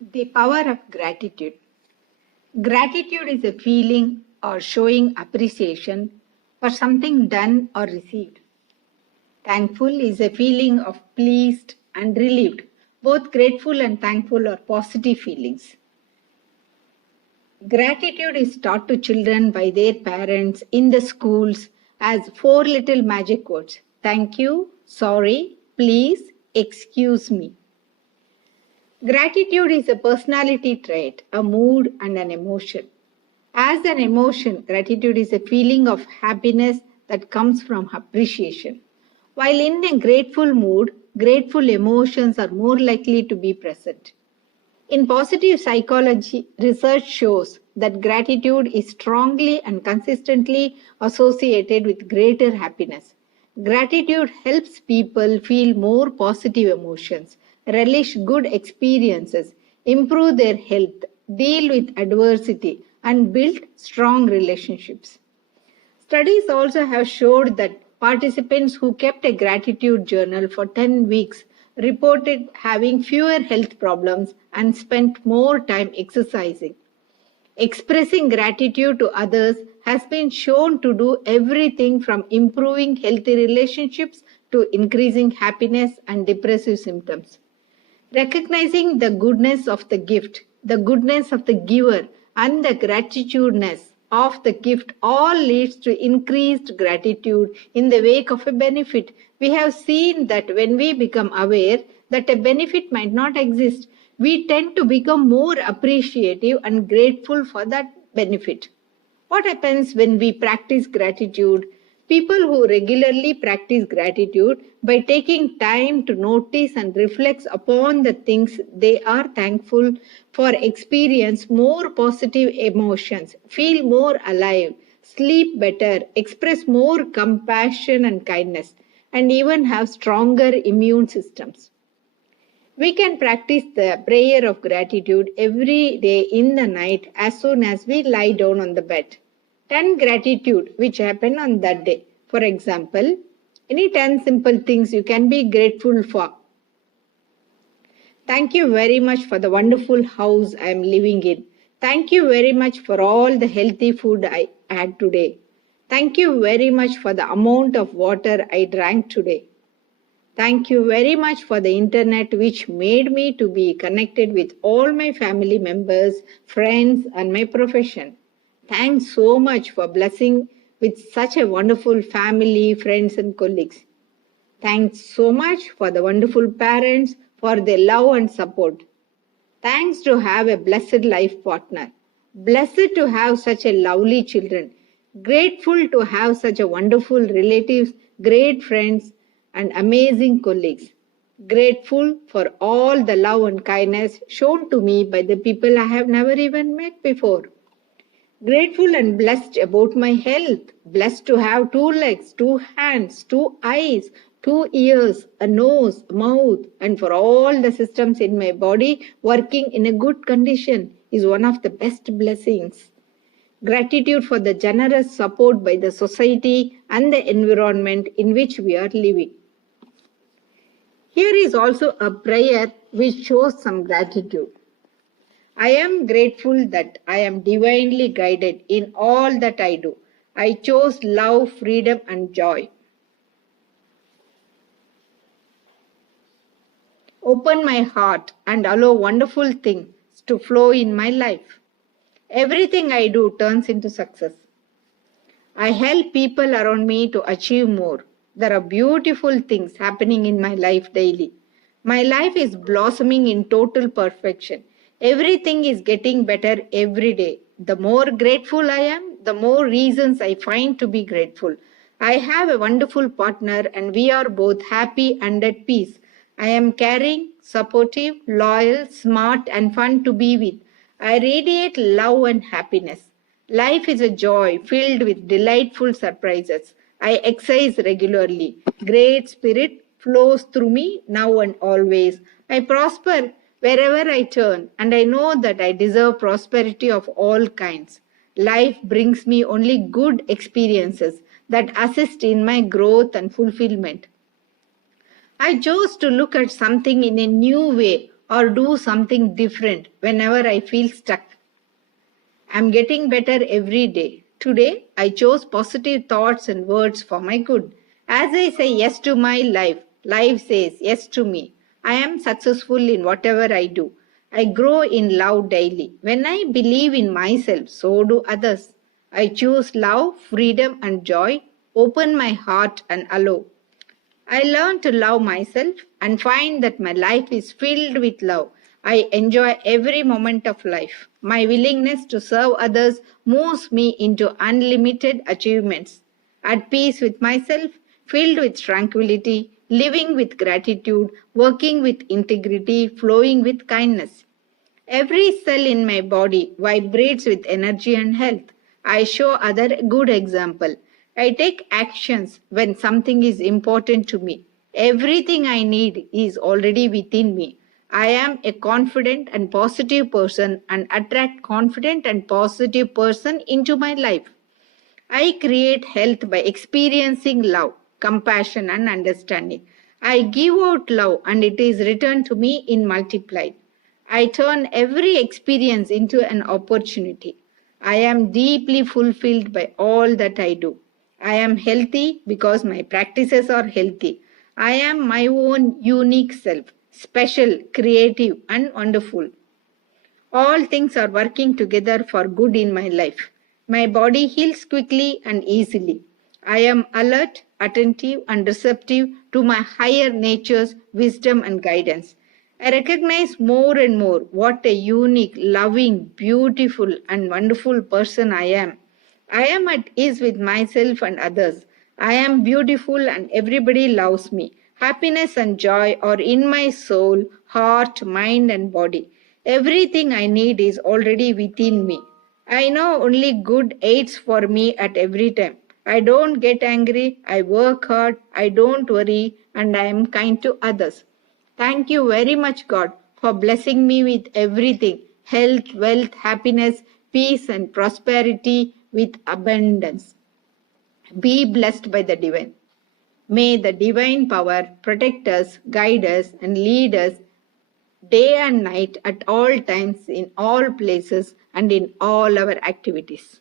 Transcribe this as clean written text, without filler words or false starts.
The power of gratitude. Gratitude is a feeling or showing appreciation for something done or received. Thankful is a feeling of pleased and relieved. Both grateful and thankful are positive feelings. Gratitude is taught to children by their parents in the schools as four little magic words: thank you, sorry, please, excuse me. Gratitude is a personality trait, a mood, and an emotion. As an emotion, gratitude is a feeling of happiness that comes from appreciation. While in a grateful mood, grateful emotions are more likely to be present. In positive psychology, research shows that gratitude is strongly and consistently associated with greater happiness. Gratitude helps people feel more positive emotions, relish good experiences, improve their health, deal with adversity, and build strong relationships. Studies also have showed that participants who kept a gratitude journal for 10 weeks reported having fewer health problems and spent more time exercising. Expressing gratitude to others has been shown to do everything from improving healthy relationships to increasing happiness and depressive symptoms. Recognizing the goodness of the gift, the goodness of the giver, and the gratitudeness of the gift all leads to increased gratitude in the wake of a benefit. We have seen that when we become aware that a benefit might not exist, we tend to become more appreciative and grateful for that benefit. What happens when we practice gratitude? People who regularly practice gratitude by taking time to notice and reflect upon the things they are thankful for experience more positive emotions, feel more alive, sleep better, express more compassion and kindness, and even have stronger immune systems. We can practice the prayer of gratitude every day in the night as soon as we lie down on the bed. 10 gratitude which happened on that day. For example, any 10 simple things you can be grateful for. Thank you very much for the wonderful house I am living in. Thank you very much for all the healthy food I had today. Thank you very much for the amount of water I drank today. Thank you very much for the internet which made me to be connected with all my family members, friends and my profession. Thanks so much for blessing with such a wonderful family, friends and colleagues. Thanks so much for the wonderful parents for their love and support. Thanks to have a blessed life partner. Blessed to have such a lovely children. Grateful to have such a wonderful relatives, great friends and amazing colleagues. Grateful for all the love and kindness shown to me by the people I have never even met before. Grateful and blessed about my health, blessed to have 2 legs, 2 hands, 2 eyes, 2 ears, a nose, a mouth, and for all the systems in my body working in a good condition is one of the best blessings. Gratitude for the generous support by the society and the environment in which we are living. Here is also a prayer which shows some gratitude. I am grateful that I am divinely guided in all that I do. I chose love, freedom, and joy. Open my heart and allow wonderful things to flow in my life. Everything I do turns into success. I help people around me to achieve more. There are beautiful things happening in my life daily. My life is blossoming in total perfection. Everything is getting better every day. The more grateful I am, the more reasons I find to be grateful. I have a wonderful partner and we are both happy and at peace. I am caring, supportive, loyal, smart and fun to be with. I radiate love and happiness. Life is a joy filled with delightful surprises. I exercise regularly. Great spirit flows through me now and always. I prosper wherever I turn, and I know that I deserve prosperity of all kinds. Life brings me only good experiences that assist in my growth and fulfillment. I chose to look at something in a new way or do something different whenever I feel stuck. I'm getting better every day. Today, I chose positive thoughts and words for my good. As I say yes to my life, life says yes to me. I am successful in whatever I do. I grow in love daily. When I believe in myself, so do others. I choose love, freedom, and joy. Open my heart and allow. I learn to love myself and find that my life is filled with love. I enjoy every moment of life. My willingness to serve others moves me into unlimited achievements. At peace with myself, filled with tranquility, living with gratitude, working with integrity, flowing with kindness. Every cell in my body vibrates with energy and health. I show other good example. I take actions when something is important to me. Everything I need is already within me. I am a confident and positive person and attract confident and positive person into my life. I create health by experiencing love, compassion, and understanding. I give out love and it is returned to me in multiplied. I turn every experience into an opportunity. I am deeply fulfilled by all that I do. I am healthy because my practices are healthy. I am my own unique self, special, creative, and wonderful. All things are working together for good in my life. My body heals quickly and easily. I am alert, attentive, and receptive to my higher nature's wisdom and guidance. I recognize more and more what a unique, loving, beautiful, and wonderful person I am. I am at ease with myself and others. I am beautiful and everybody loves me. Happiness and joy are in my soul, heart, mind, and body. Everything I need is already within me. I know only good aids for me at every time. I don't get angry, I work hard, I don't worry, and I am kind to others. Thank you very much, God, for blessing me with everything health, wealth, happiness, peace, and prosperity with abundance. Be blessed by the divine. May the divine power protect us, guide us, and lead us day and night at all times, in all places, and in all our activities.